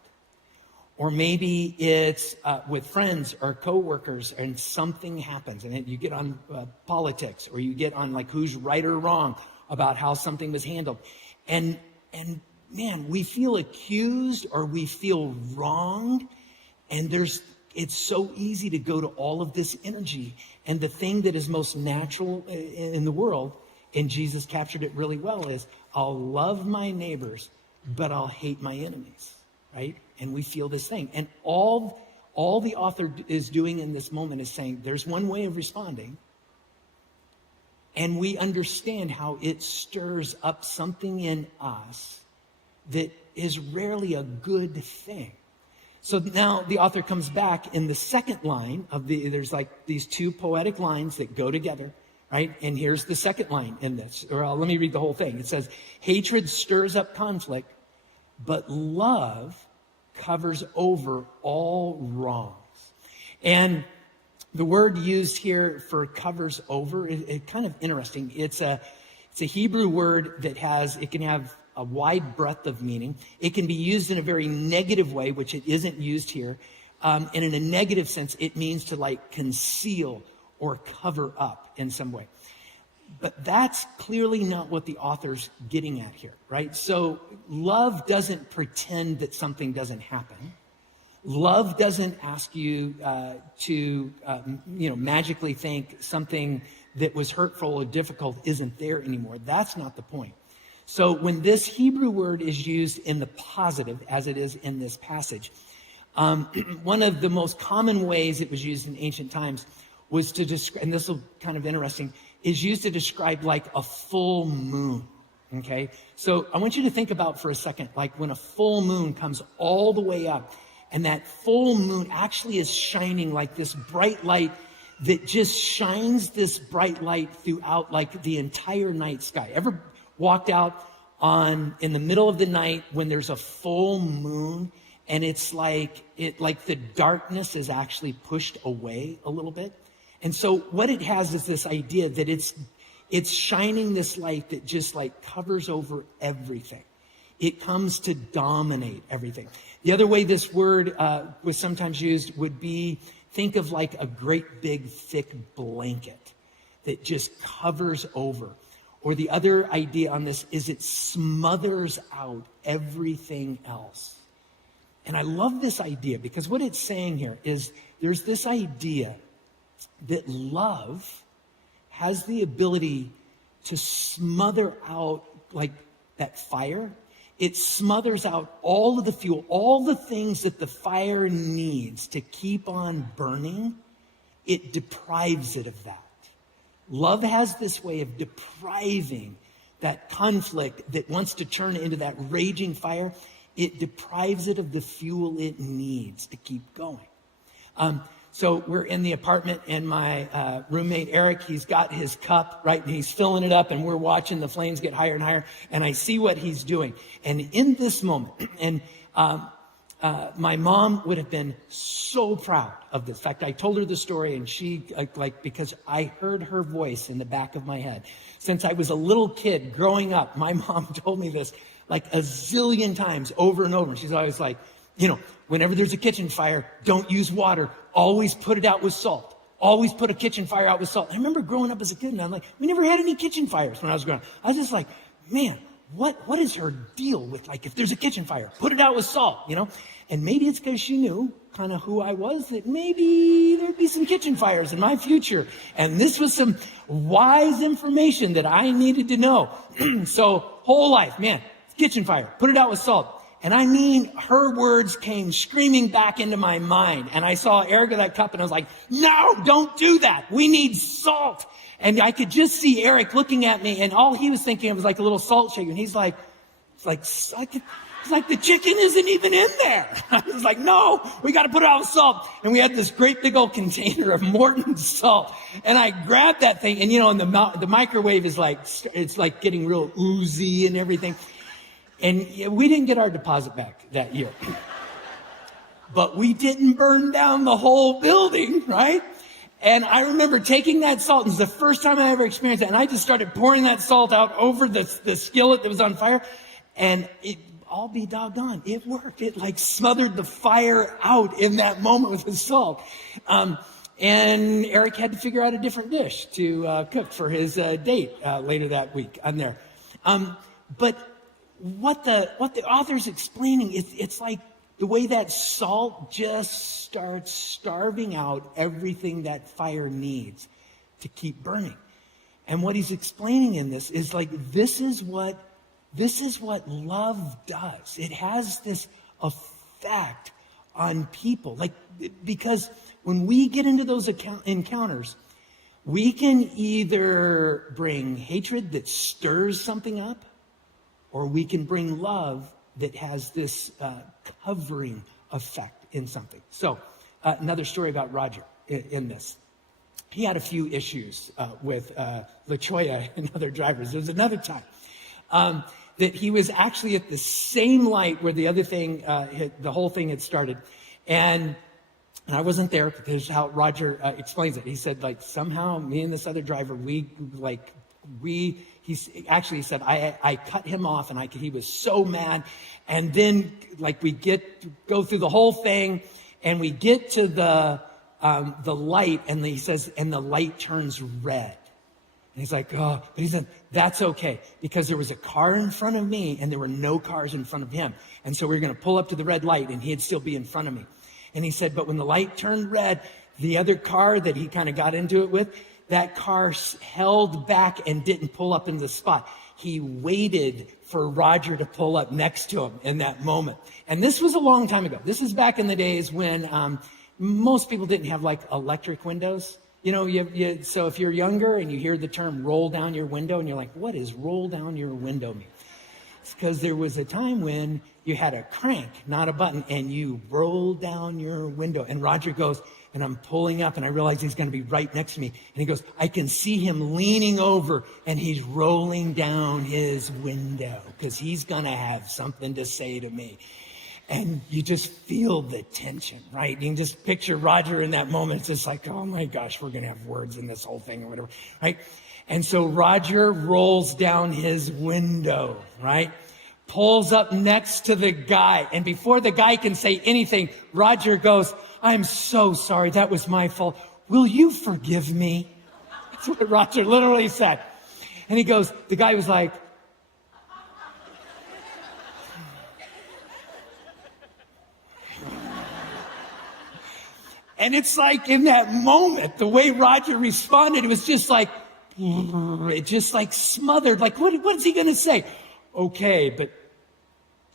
Or maybe it's with friends or coworkers and something happens and you get on politics, or you get on like who's right or wrong about how something was handled. And man, we feel accused or we feel wronged, and it's so easy to go to all of this energy. And the thing that is most natural in the world, and Jesus captured it really well, is I'll love my neighbors, but I'll hate my enemies, right? And we feel this thing. And all the author is doing in this moment is saying there's one way of responding. And we understand how it stirs up something in us that is rarely a good thing. So now the author comes back in the second line there's like these 2 poetic lines that go together, right? And here's the second line in this, or let me read the whole thing. It says, hatred stirs up conflict, but love covers over all wrongs. And the word used here for covers over is kind of interesting. It's a Hebrew word that it can have a wide breadth of meaning. It can be used in a very negative way, which it isn't used here. And in a negative sense, it means to like conceal or cover up in some way. But that's clearly not what the author's getting at here, right? So love doesn't pretend that something doesn't happen. Love doesn't ask you to magically think something that was hurtful or difficult isn't there anymore. That's not the point. So when this Hebrew word is used in the positive, as it is in this passage, one of the most common ways it was used in ancient times was to describe, and this will kind of interesting, is used to describe like a full moon. Okay? So I want you to think about for a second, like when a full moon comes all the way up, and that full moon actually is shining like this bright light that just shines this bright light throughout like the entire night sky. Ever walked out in the middle of the night when there's a full moon and it's like the darkness is actually pushed away a little bit? And so what it has is this idea that it's shining this light that just like covers over everything. It comes to dominate everything. The other way this word was sometimes used would be, think of like a great big thick blanket that just covers over. Or the other idea on this is it smothers out everything else. And I love this idea because what it's saying here is there's this idea that love has the ability to smother out like that fire. It smothers out all of the fuel, all the things that the fire needs to keep on burning. It deprives it of that. Love has this way of depriving that conflict that wants to turn into that raging fire. It deprives it of the fuel it needs to keep going. So we're in the apartment, and my roommate, Eric, he's got his cup, right? And he's filling it up, and we're watching the flames get higher and higher. And I see what he's doing. And in this moment, and my mom would have been so proud of this. In fact, I told her the story, and she, because I heard her voice in the back of my head. Since I was a little kid growing up, my mom told me this like a zillion times over and over. She's always like, whenever there's a kitchen fire, don't use water. Always put it out with salt. Always put a kitchen fire out with salt. I remember growing up as a kid, and I'm like, we never had any kitchen fires when I was growing up. I was just like, man, what is her deal with, like, if there's a kitchen fire, put it out with salt, And maybe it's because she knew kind of who I was, that maybe there'd be some kitchen fires in my future. And this was some wise information that I needed to know. So whole life, man, kitchen fire, put it out with salt. And I mean, her words came screaming back into my mind. And I saw Eric with that cup, and I was like, no, don't do that. We need salt. And I could just see Eric looking at me, and all he was thinking of was like a little salt shaker. And he's like, it's like the chicken isn't even in there. I was like, no, we got to put it out with salt. And we had this great big old container of Morton salt. And I grabbed that thing, and and the microwave is like, it's like getting real oozy and everything. And we didn't get our deposit back that year. But we didn't burn down the whole building, right? And I remember taking that salt, and it was the first time I ever experienced that, and I just started pouring that salt out over the skillet that was on fire, and I'll be doggone, it worked. It like smothered the fire out in that moment with the salt. And Eric had to figure out a different dish to cook for his date later that week on there. But what the author's explaining is it's like the way that salt just starts starving out everything that fire needs to keep burning. And what he's explaining in this is like, this is what love does. It has this effect on people. Like, because when we get into those encounters, we can either bring hatred that stirs something up, or we can bring love that has this covering effect in something. So another story about Roger in this. He had a few issues with LaChoya and other drivers. There was another time that he was actually at the same light where the other thing, the whole thing had started. And I wasn't there, but here's how Roger explains it. He said, like, somehow me and this other driver, he said, I cut him off, and he was so mad. And then like we go through the whole thing, and we get to the light, and he says, and the light turns red. And he's like, oh, but he said, that's okay, because there was a car in front of me and there were no cars in front of him. And so we were going to pull up to the red light and he'd still be in front of me. And he said, but when the light turned red, the other car that he kind of got into it with, that car held back and didn't pull up in the spot. He waited for Roger to pull up next to him in that moment. And this was a long time ago. This is back in the days when most people didn't have like electric windows. You know, so if you're younger and you hear the term roll down your window and you're like, what does roll down your window mean? It's because there was a time when you had a crank, not a button, and you rolled down your window. And Roger goes, and I'm pulling up and I realize he's going to be right next to me. And he goes, I can see him leaning over and he's rolling down his window because he's going to have something to say to me. And you just feel the tension, right? You can just picture Roger in that moment. It's just like, oh my gosh, we're going to have words in this whole thing or whatever, right? And so Roger rolls down his window, right? Pulls up next to the guy. And before the guy can say anything, Roger goes, I'm so sorry. That was my fault. Will you forgive me? That's what Roger literally said. And he goes, the guy was like, and it's like in that moment, the way Roger responded, it was just like, it just like smothered. Like, what is he going to say? Okay, but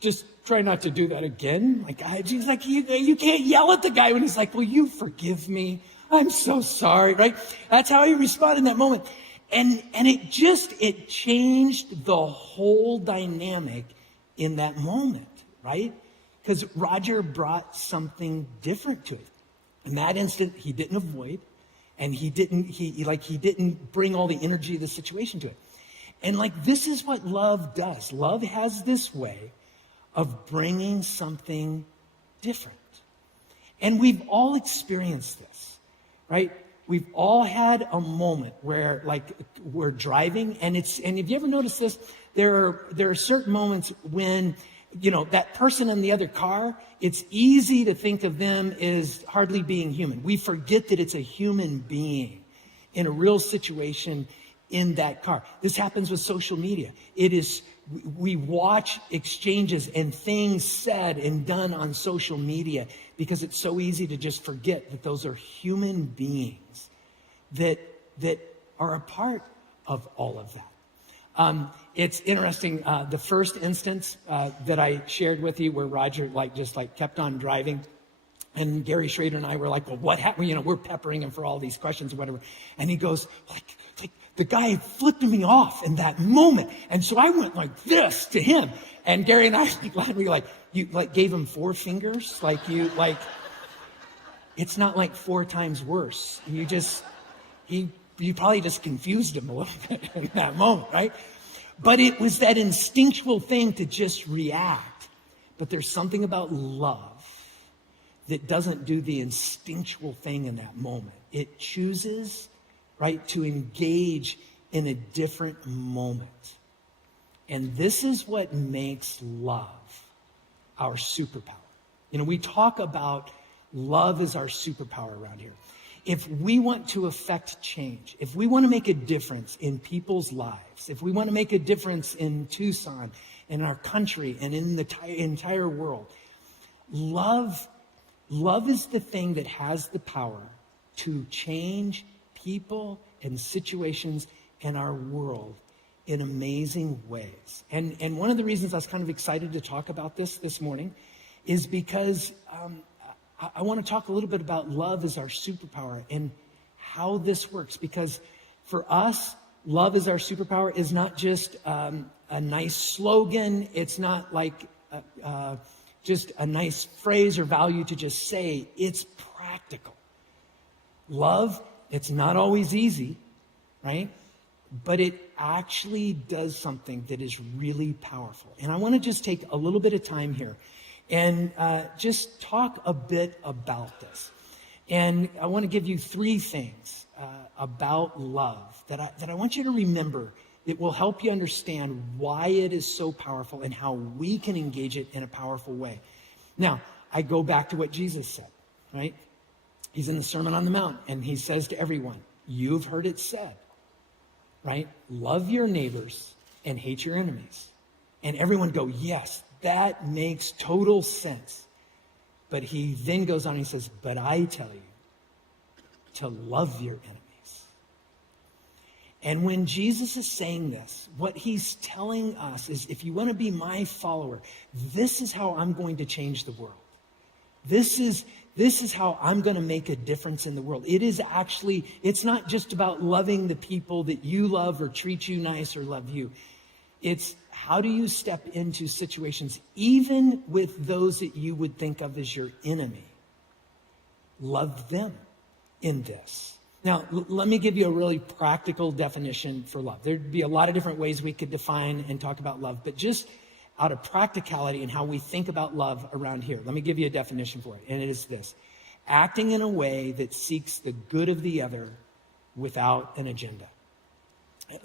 just try not to do that again. Like, he's like, you can't yell at the guy when he's like, will you forgive me? I'm so sorry, right? That's how he responded in that moment. And it changed the whole dynamic in that moment, right? Because Roger brought something different to it. In that instant, he didn't avoid, and he didn't bring all the energy of the situation to it. And like, this is what love does. Love has this way of bringing something different. And we've all experienced this, right? We've all had a moment where like we're driving and if you ever noticed this, there are certain moments when, you know, that person in the other car, it's easy to think of them as hardly being human. We forget that it's a human being in a real situation in that car. This happens with social media. We watch exchanges and things said and done on social media because it's so easy to just forget that those are human beings that are a part of all of that. It's interesting. The first instance that I shared with you where Roger just kept on driving. And Gary Schrader and I were like, well, what happened? You know, we're peppering him for all these questions or whatever. And he goes, like the guy flipped me off in that moment. And so I went like this to him. And Gary and I were like, you gave him 4 fingers? It's not like 4 times worse. You probably just confused him a little bit in that moment, right? But it was that instinctual thing to just react. But there's something about love that doesn't do the instinctual thing in that moment. It chooses, right, to engage in a different moment. And this is what makes love our superpower. You know, we talk about love as our superpower around here. If we want to affect change, if we want to make a difference in people's lives, if we want to make a difference in Tucson, in our country, and in the entire world, love is the thing that has the power to change people and situations in our world in amazing ways. And one of the reasons I was kind of excited to talk about this morning is because I want to talk a little bit about love as our superpower and how this works. Because for us, love as our superpower is not just a nice slogan. It's not like just a nice phrase or value to just say. It's practical. Love, it's not always easy, right? But it actually does something that is really powerful. And I want to just take a little bit of time here and just talk a bit about this. And I want to give you 3 things about love that I want you to remember that will help you understand why it is so powerful and how we can engage it in a powerful way. Now, I go back to what Jesus said, right? He's in the Sermon on the Mount, and he says to everyone, you've heard it said, right? Love your neighbors and hate your enemies. And everyone go, yes, that makes total sense. But he then goes on and he says, but I tell you to love your enemies. And when Jesus is saying this, what he's telling us is, if you want to be my follower, this is how I'm going to change the world. This is how I'm going to make a difference in the world. It's not just about loving the people that you love or treat you nice or love you. It's how do you step into situations, even with those that you would think of as your enemy? Love them in this. Now, let me give you a really practical definition for love. There'd be a lot of different ways we could define and talk about love, but just out of practicality and how we think about love around here, let me give you a definition for it. And it is this: acting in a way that seeks the good of the other without an agenda.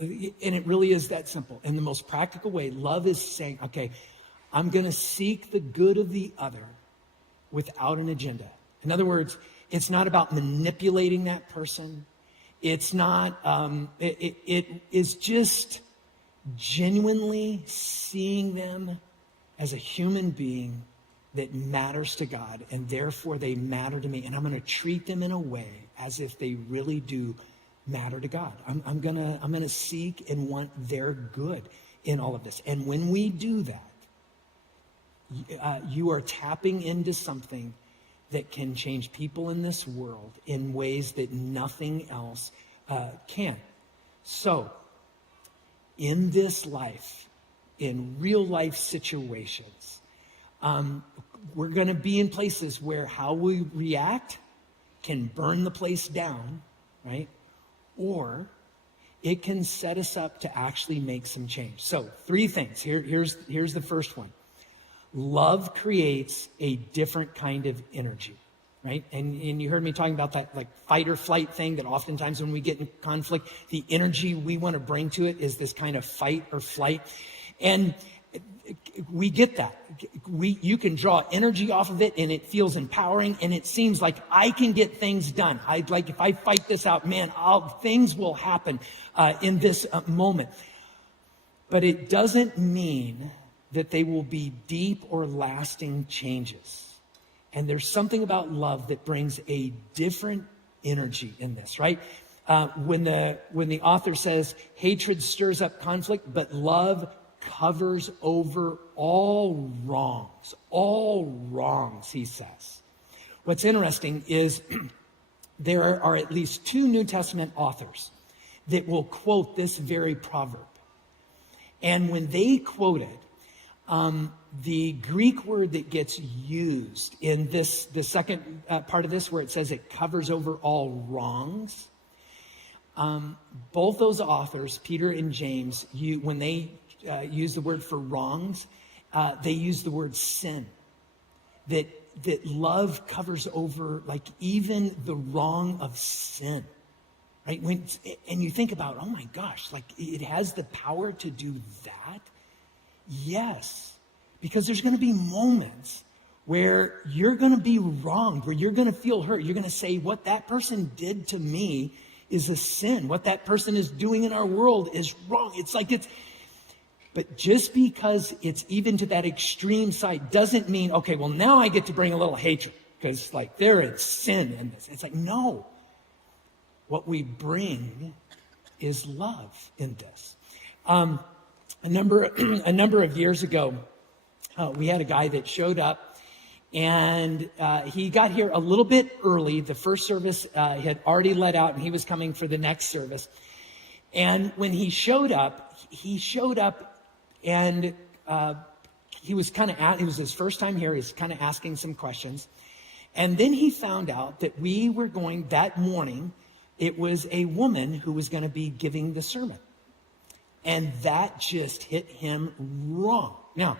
And it really is that simple. In the most practical way, love is saying, okay, I'm going to seek the good of the other without an agenda. In other words, it's not about manipulating that person. It's not, it is just genuinely seeing them as a human being that matters to God, and therefore they matter to me. And I'm going to treat them in a way as if they really do matter to God. I'm gonna seek and want their good in all of this. And when we do that, you are tapping into something that can change people in this world in ways that nothing else can. So, in this life, in real life situations, we're going to be in places where how we react can burn the place down, right? Or it can set us up to actually make some change. So 3 things. Here's the first one. Love creates a different kind of energy, right? And you heard me talking about that like fight or flight thing, that oftentimes when we get in conflict, the energy we want to bring to it is this kind of fight or flight. And we get that. You can draw energy off of it, and it feels empowering, and it seems like I can get things done. If I fight this out, man, things will happen in this moment. But it doesn't mean that they will be deep or lasting changes. And there's something about love that brings a different energy in this, right? When the author says hatred stirs up conflict, but love covers over all wrongs, he says. What's interesting is there are at least 2 New Testament authors that will quote this very proverb. And when they quote it, the Greek word that gets used in the second part of this, where it says it covers over all wrongs, both those authors, Peter and James, when they use the word for wrongs, they use the word sin. That love covers over like even the wrong of sin, right? And you think about, oh my gosh, like it has the power to do that. Yes, because there's going to be moments where you're going to be wronged, where you're going to feel hurt. You're going to say, what that person did to me is a sin. What that person is doing in our world is wrong. But just because it's even to that extreme side doesn't mean, okay, well, now I get to bring a little hatred because like there is sin in this. It's like, no. What we bring is love in this. A number of years ago, we had a guy that showed up, and he got here a little bit early. The first service had already let out, and he was coming for the next service. And when he showed up, and he was it was his first time here. He was kind of asking some questions. And then he found out that we were going that morning. It was a woman who was going to be giving the sermon. And that just hit him wrong. Now,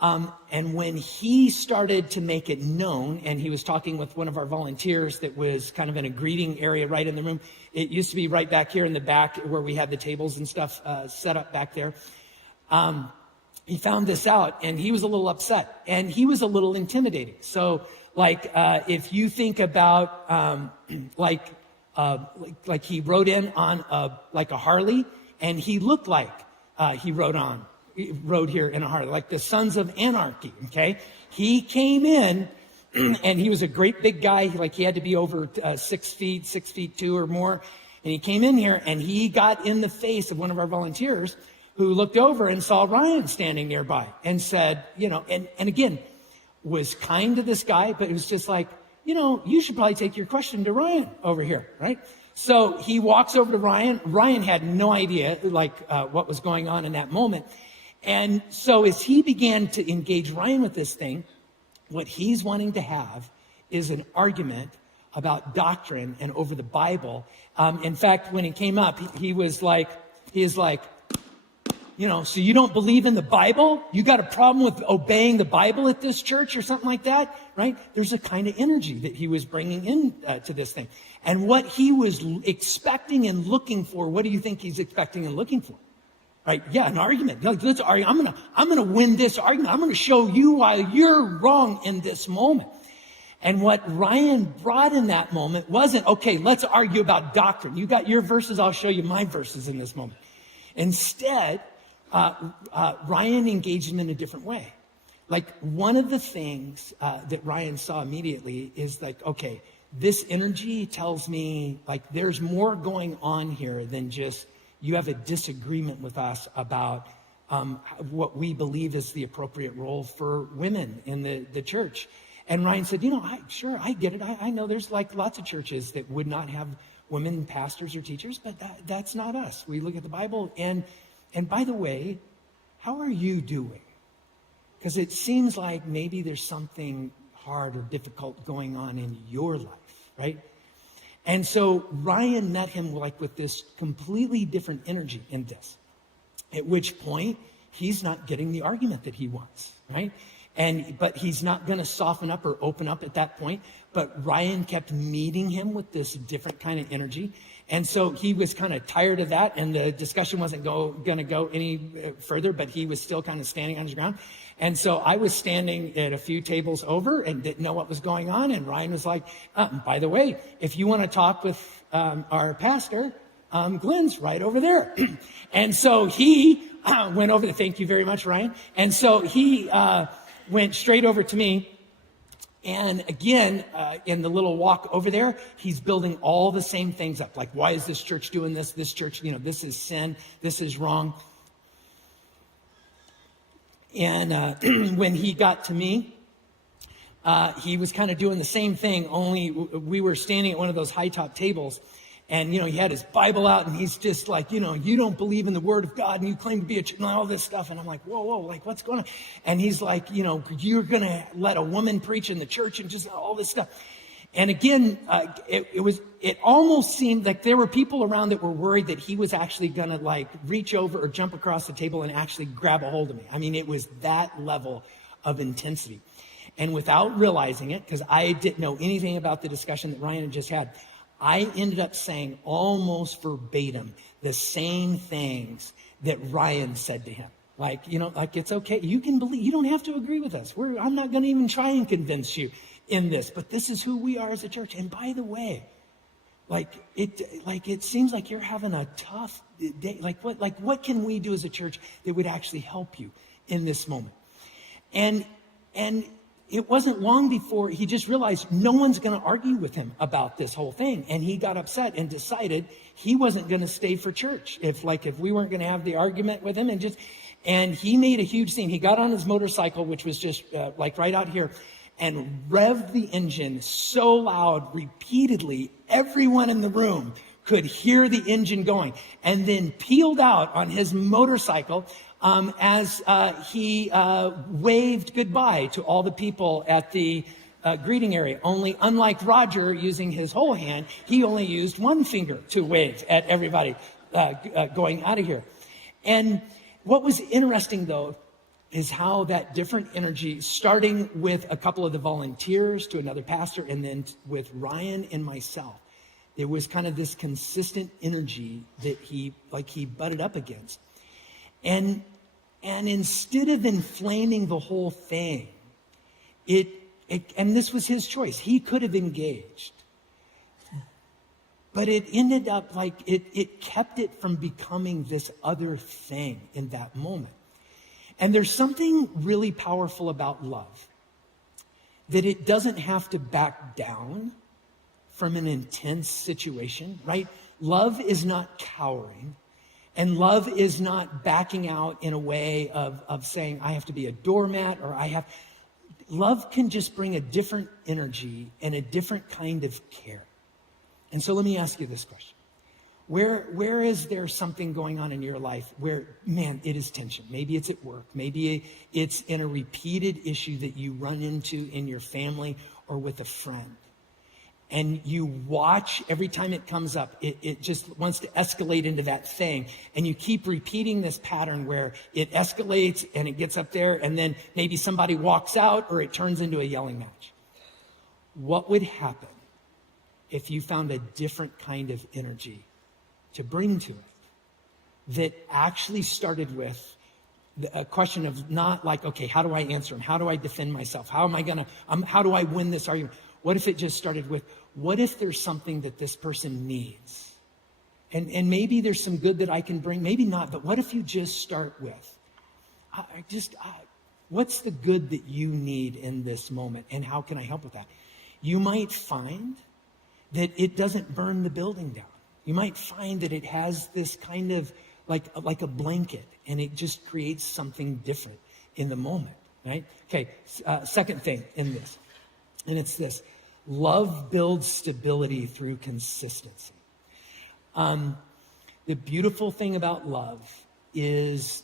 and when he started to make it known, and he was talking with one of our volunteers that was kind of in a greeting area right in the room. It used to be right back here in the back where we had the tables and stuff set up back there. He found this out, and he was a little upset, and he was a little intimidating. So, if you think about, like he rode in on a Harley, and he looked like he rode here in a Harley, like the Sons of Anarchy. Okay, he came in and he was a great big guy. Like he had to be over 6 feet, 6'2" or more. And he came in here and he got in the face of one of our volunteers who looked over and saw Ryan standing nearby and said, and again, was kind to this guy, but it was just like, you should probably take your question to Ryan over here, right? So he walks over to Ryan. Ryan had no idea, what was going on in that moment. And so as he began to engage Ryan with this thing, what he's wanting to have is an argument about doctrine and over the Bible. In fact, when he came up, he is like, so you don't believe in the Bible? You got a problem with obeying the Bible at this church or something like that, right? There's a kind of energy that he was bringing in to this thing. And what he was expecting and looking for, what do you think he's expecting and looking for? Right? Yeah, an argument. Let's argue. I'm gonna win this argument. I'm gonna show you why you're wrong in this moment. And what Ryan brought in that moment wasn't, okay, let's argue about doctrine. You got your verses, I'll show you my verses in this moment. Instead, Ryan engaged him in a different way. Like one of the things that Ryan saw immediately is like, okay, this energy tells me like there's more going on here than just you have a disagreement with us about what we believe is the appropriate role for women in the church. And Ryan said, I get it. I know there's like lots of churches that would not have women pastors or teachers, but that's not us. We look at the Bible and by the way, how are you doing? Because it seems like maybe there's something hard or difficult going on in your life, right? And so Ryan met him with this completely different energy in this, at which point he's not getting the argument that he wants, right? But he's not going to soften up or open up at that point. But Ryan kept meeting him with this different kind of energy. And so he was kind of tired of that, and the discussion wasn't going to go any further, but he was still kind of standing on his ground. And so I was standing at a few tables over and didn't know what was going on. And Ryan was like, by the way, if you want to talk with our pastor, Glenn's right over there. And so he went over to, thank you very much, Ryan. And so he went straight over to me. And again, in the little walk over there, he's building all the same things up. Like, why is this church doing this? This church, this is sin. This is wrong. And when he got to me, he was kind of doing the same thing, only we were standing at one of those high top tables. And, he had his Bible out and he's just like, you don't believe in the word of God and you claim to be and all this stuff. And I'm like, whoa, like what's going on? And he's like, you're going to let a woman preach in the church and just all this stuff. And again, it almost seemed like there were people around that were worried that he was actually going to reach over or jump across the table and actually grab a hold of me. I mean, it was that level of intensity. And without realizing it, because I didn't know anything about the discussion that Ryan had just had, I ended up saying almost verbatim the same things that Ryan said to him. It's okay. You can believe, you don't have to agree with us. I'm not going to even try and convince you in this, but this is who we are as a church. And by the way, it seems like you're having a tough day. What can we do as a church that would actually help you in this moment? And it wasn't long before he just realized no one's going to argue with him about this whole thing. And he got upset and decided he wasn't going to stay for church if we weren't going to have the argument with him. And he made a huge scene. He got on his motorcycle, which was just right out here, and revved the engine so loud repeatedly, everyone in the room could hear the engine going, and then peeled out on his motorcycle as he waved goodbye to all the people at the greeting area. Only, unlike Roger using his whole hand, he only used one finger to wave at everybody going out of here. And what was interesting, though, is how that different energy, starting with a couple of the volunteers to another pastor, and then with Ryan and myself, there was kind of this consistent energy that he butted up against. And instead of inflaming the whole thing, and this was his choice. He could have engaged. But it ended up it kept it from becoming this other thing in that moment. And there's something really powerful about love that it doesn't have to back down from an intense situation, right? Love is not cowering, and love is not backing out in a way of saying, I have to be a doormat, or love can just bring a different energy and a different kind of care. And so let me ask you this question. Where is there something going on in your life where, man, it is tension? Maybe it's at work. Maybe it's in a repeated issue that you run into in your family or with a friend. And you watch every time it comes up, it just wants to escalate into that thing. And you keep repeating this pattern where it escalates and it gets up there, and then maybe somebody walks out or it turns into a yelling match. What would happen if you found a different kind of energy to bring to it that actually started with a question of not like, okay, how do I answer him? How do I defend myself? How do I win this argument? What if it just started with, what if there's something that this person needs? And maybe there's some good that I can bring, maybe not, but what if you just start with, what's the good that you need in this moment, and how can I help with that? You might find that it doesn't burn the building down. You might find that it has this kind of like a blanket, and it just creates something different in the moment, right? Okay, second thing in this, and it's this. Love builds stability through consistency. The beautiful thing about love is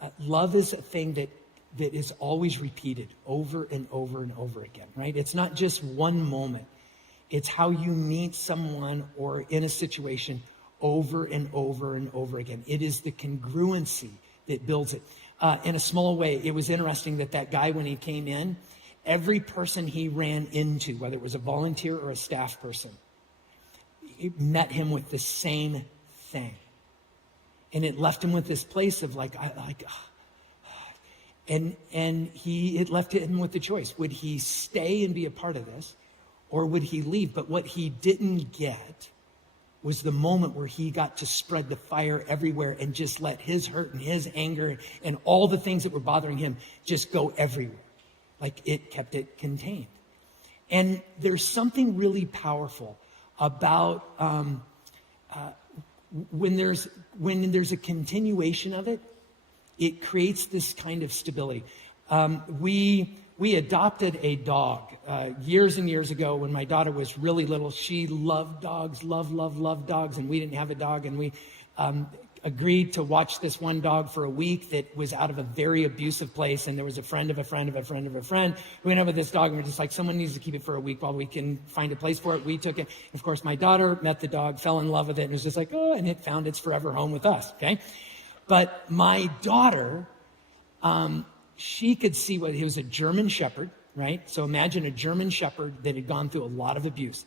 a thing that is always repeated over and over and over again, right? It's not just one moment. It's how you meet someone or in a situation over and over and over again. It is the congruency that builds it. In a small way, it was interesting that guy, when he came in, every person he ran into, whether it was a volunteer or a staff person, met him with the same thing. And it left him with this place of it left him with the choice. Would he stay and be a part of this, or would he leave? But what he didn't get was the moment where he got to spread the fire everywhere and just let his hurt and his anger and all the things that were bothering him just go everywhere. Like it kept it contained. And there's something really powerful about when there's a continuation of it, it creates this kind of stability. We adopted a dog years and years ago when my daughter was really little. She loved dogs, loved dogs, and we didn't have a dog. And we agreed to watch this one dog for a week that was out of a very abusive place. And there was a friend of a friend of a friend of a friend who went over this dog, and we're just like, someone needs to keep it for a week while we can find a place for it. We took it. Of course, my daughter met the dog, fell in love with it, and was just like, oh, and it found its forever home with us, okay? But my daughter, she could see he was a German Shepherd, right? So imagine a German Shepherd that had gone through a lot of abuse.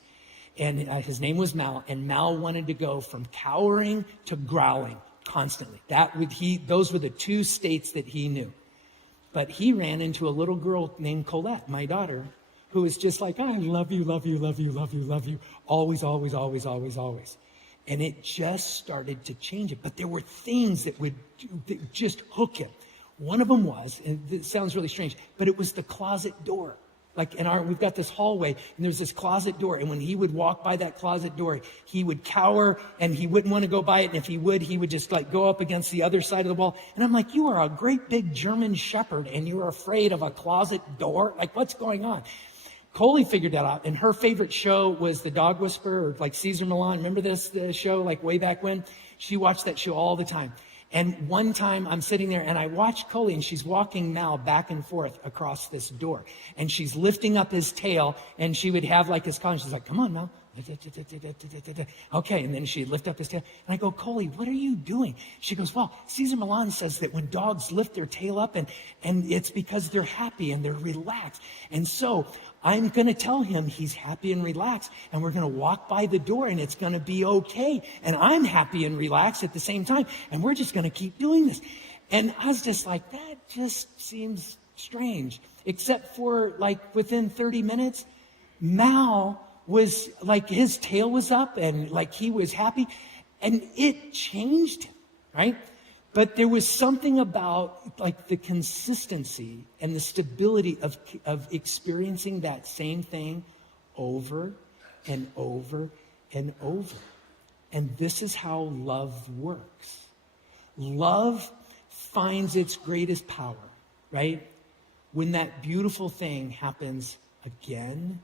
And his name was Mal, and Mal wanted to go from cowering to growling constantly. Those were the two states that he knew. But he ran into a little girl named Colette, my daughter, who was just like, I love you, love you, love you, love you, love you. Always, always, always, always, always. And it just started to change it. But there were things that would just hook him. One of them was, and it sounds really strange, but it was the closet door. Like we've got this hallway, and there's this closet door. And when he would walk by that closet door, he would cower, and he wouldn't want to go by it. And if he would just like go up against the other side of the wall. And I'm like, you are a great big German Shepherd, and you're afraid of a closet door? Like, what's going on? Coley figured that out, and her favorite show was The Dog Whisperer, or like Caesar Milan. Remember the show, like way back when? She watched that show all the time. And one time I'm sitting there and I watched Coley, and she's walking Mal back and forth across this door. And she's lifting up his tail, and she would have like his collar. She's like, come on, Mal. Okay, and then she'd lift up his tail. And I go, Coley, what are you doing? She goes, well, Caesar Milan says that when dogs lift their tail up, and it's because they're happy and they're relaxed. And so I'm going to tell him he's happy and relaxed, and we're going to walk by the door, and it's going to be okay. And I'm happy and relaxed at the same time, and we're just going to keep doing this. And I was just like, that just seems strange. Except for like within 30 minutes, Mal was like, his tail was up, and like he was happy, and it changed him, right? But there was something about like the consistency and the stability of experiencing that same thing over and over and over. And this is how love works. Love finds its greatest power, right? When that beautiful thing happens again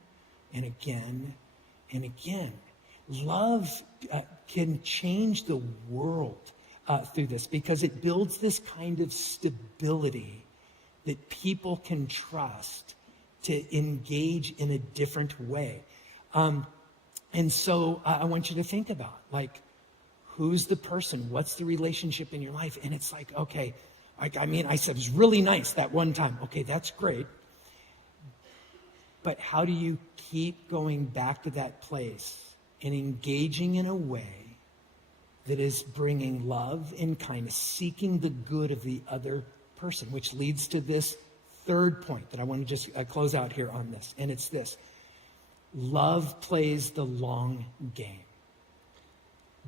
and again and again. Love can change the world through this because it builds this kind of stability that people can trust to engage in a different way. And so I want you to think about, like, who's the person? What's the relationship in your life? And it's like, okay, I said it was really nice that one time. Okay, that's great. But how do you keep going back to that place and engaging in a way that is bringing love and kindness, seeking the good of the other person, which leads to this third point that I want to just close out here on this. And it's this: love plays the long game.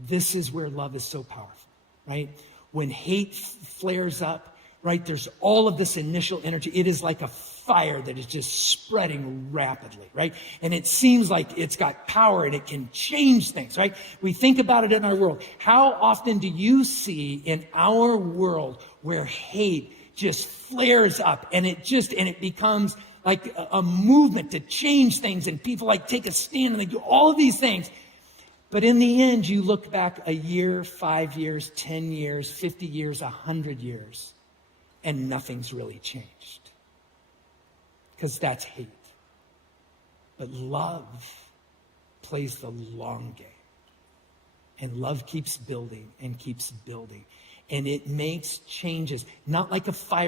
This is where love is so powerful, right? When hate flares up, right, there's all of this initial energy. It is like a fire that is just spreading rapidly, right? And it seems like it's got power and it can change things, right? We think about it in our world. How often do you see in our world where hate just flares up and it becomes like a movement to change things, and people like take a stand and they do all of these things. But in the end, you look back a year, 5 years, 10 years, 50 years, 100 years, and nothing's really changed. Because that's hate. But love plays the long game. And love keeps building and keeps building. And it makes changes, not like a fire